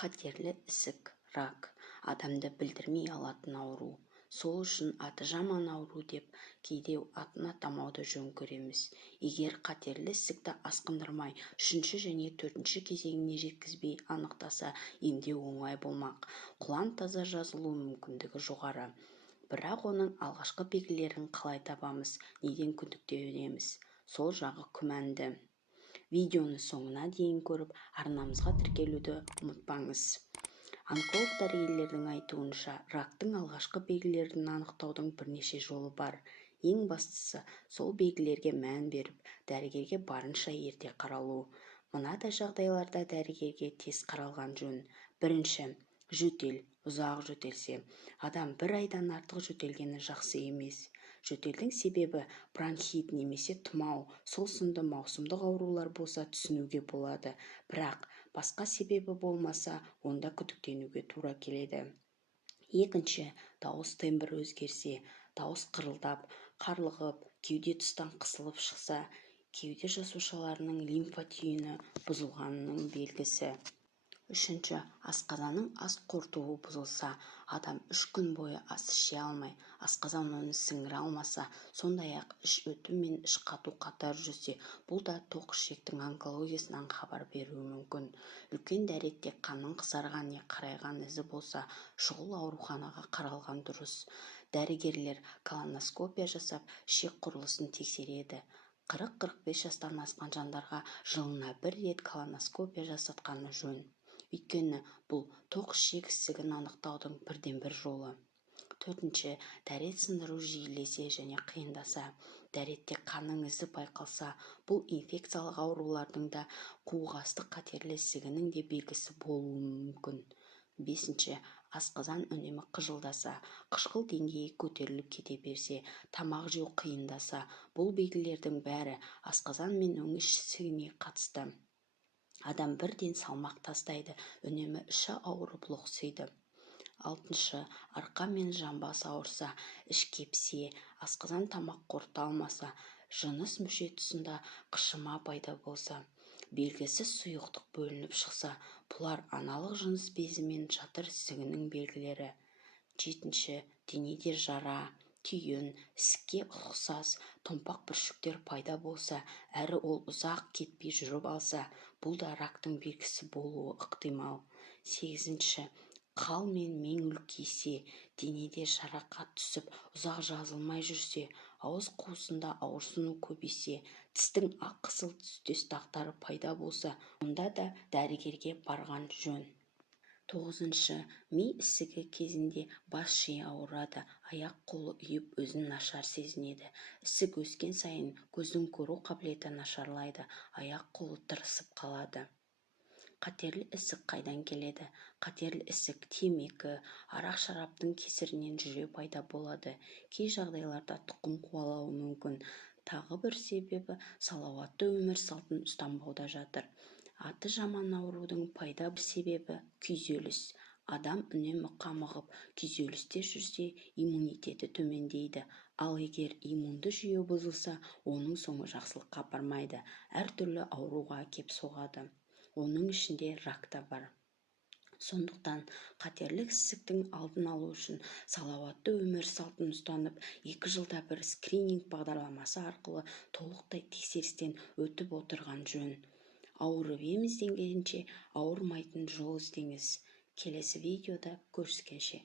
Қатерлі ісік, рак, адамды білдірмей алатын ауру. Сол үшін аты жаман ауру деп кейде атын атамауды жөн көреміз. Егер қатерлі ісікті асқындырмай, 3-ші және 4-ші кезеңіне жеткізбей анықтаса, емдеу оңай болмақ. Құлан таза жазылу мүмкіндігі жоғары. Бірақ оның алғашқы белгілерін қалай табамыз, неден күдіктенеміз? Сол жағы күмәнді. Видеоны соңына дейін көріп, арнамызға тіркелуді ұмытпаңыз. Онколог дәрігерлердің айтуынша, рактың алғашқы белгілерін анықтаудың бірнеше жолы бар. Ең бастысы, сол белгілерге мән беріп, дәрігерге барынша ерте қаралу. Мынадай жағдайларда дәрігерге тез қаралған жөн. Бірінші, жөтел, ұзақ жөтелсе. Адам 1 айдан артық жөтелгені жақсы емес. Жөтелдің себебі бронхит немесе тұмау, сол сынды маусымдық аурулар болса түсінуге болады. Бірақ басқа себебі болмаса, онда күдіктенуге тура келеді. Екінші, дауыс тембрі өзгерсе, дауыс қырылдап, қарлығып, кеуде тұстан қысылып шықса, кеуде жасушаларының лимфа түйіні бұзылғанының белгісі. Үшінші, асқазанның ас қорытуы бұзылса, адам 3 күн бойы ас іше алмай, асқазан оны сіңіре алмаса, сондай-ақ іш өту мен іш қату қатар жүрсе, бұл да тоқ ішектің онкологиясынан хабар беруі мүмкін. Үлкен дәретте қанның қызарған не қарайған ізі болса, шұғыл ауруханаға қаралған дұрыс. Дәрігерлер колоноскопия жасап, ішек құрылысын тексереді. 40-45 жастан асқан жандарға жылына 1 рет колоноскопия жасатқаны жөн. Өйткені бұл тоқ ішек ісігін анықтаудың бірден-бір жолы. Төртінші, дәрет сындыру жиілесе және қиындаса. Дәретте қанның ізі байқалса, бұл инфекциялық аурулардың да қуғастық қатерлі ісігінің де белгісі болуы мүмкін. Бесінші, асқазан үнемі қыжылдаса, қышқыл деңгейі көтеріліп кете берсе, тамақ жеу қиындаса, бұл белгілердің бәрі асқазан мен өң ісігіне қатысты. Адам бірден салмақ тастайды, үнемі іші ауырып лоқсиды. Алтыншы, арқа мен жамбас ауырса, іш кепсе, асқазан тамақ қорыта алмаса, жыныс мүше тұсында қышыма пайда болса, белгісіз сұйықтық бөлініп шықса, бұлар аналық жыныс безі мен жатыр ісігінің белгілері. Жетінші, денеде жара, түйін, ісікке ұқсас томпақ бүршіктер пайда болса, әрі ол ұзақ кетпей жүріп алса, бұл да рактың белгісі болуы ықтимал. Сегізінші, қал мен мең үлкейсе, денеде жарақат түсіп, ұзақ жазылмай жүрсе, ауыз қуысында ауырсыну көбейсе, тістің ақ қысыл түстес дақтары пайда болса, онда да дәрігерге барған жөн. 9-шы, ми ісігі кезінде бас жиі ауырады, аяқ-қолы үйіп өзін нашар сезінеді. Ісік өскен сайын көздің көру қабілеті нашарлайды, аяқ-қолы тырысып қалады. Қатерлі ісік қайдан келеді? Қатерлі ісік темекі, арақ-шараптың кесірінен жүре пайда болады. Кей жағдайларда тұқым қуалауы мүмкін. Тағы бір себебі салауатты өмір салтын ұстанбауда жатыр. Аты жаман аурудың пайда себебі күйзеліс. Адам үнемі қамығып, күйзелісте жүрсе, иммунитеті төмендейді. Ал егер иммунды жүйе бұзылса, оның соңы жақсылыққа апармайды, әртүрлі ауруға әкеп соғады. Оның ішінде рак та бар. Сондықтан қатерлі ісіктің алдын алу үшін салауатты өмір салтын ұстанып, 2 жылда бір скрининг бағдарламасы арқылы толықтай тексерістен өтіп отырған жөн. Ауырып ем іздегенше ауырмайтын жол іздеңіз. Келесі видеода көріскенше.